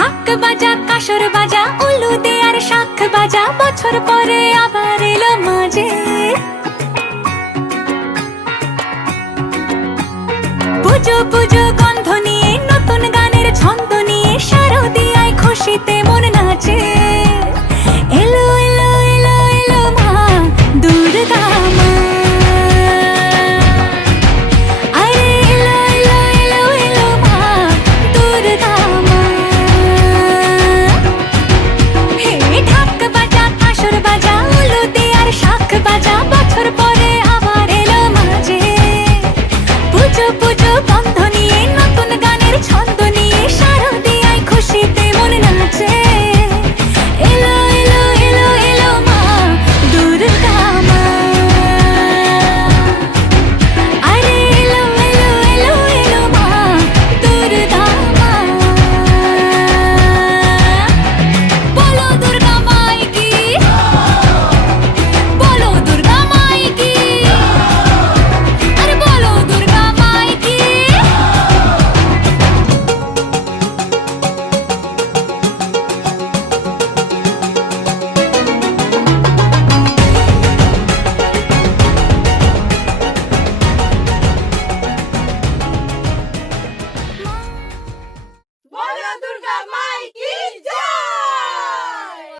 ঢাক বাজা কাসর বাজা উলু দে আর শাখ বাজা, বছর পরে আবার এলো মাঝে। পুজো পুজো গন্ধ নিয়ে নতুন গানের ছন্দ